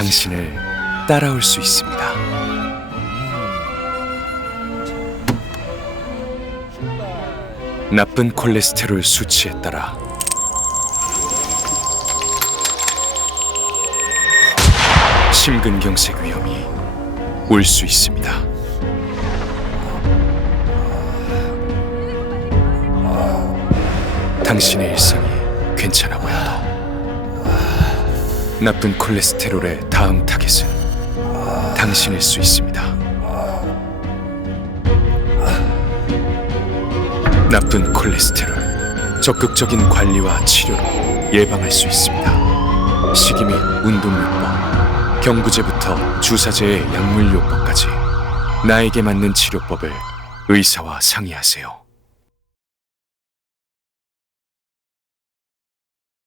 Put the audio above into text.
당신을 따라올 수 있습니다. 나쁜 콜레스테롤 수치에 따라 심근경색 위험이 올 수 있습니다. 당신의 일상이 괜찮아 보여도 나쁜 콜레스테롤의 다음 타겟은 당신일 수 있습니다. 나쁜 콜레스테롤 적극적인 관리와 치료로 예방할 수 있습니다. 식이 및 운동요법, 경구제부터 주사제의 약물요법까지 나에게 맞는 치료법을 의사와 상의하세요.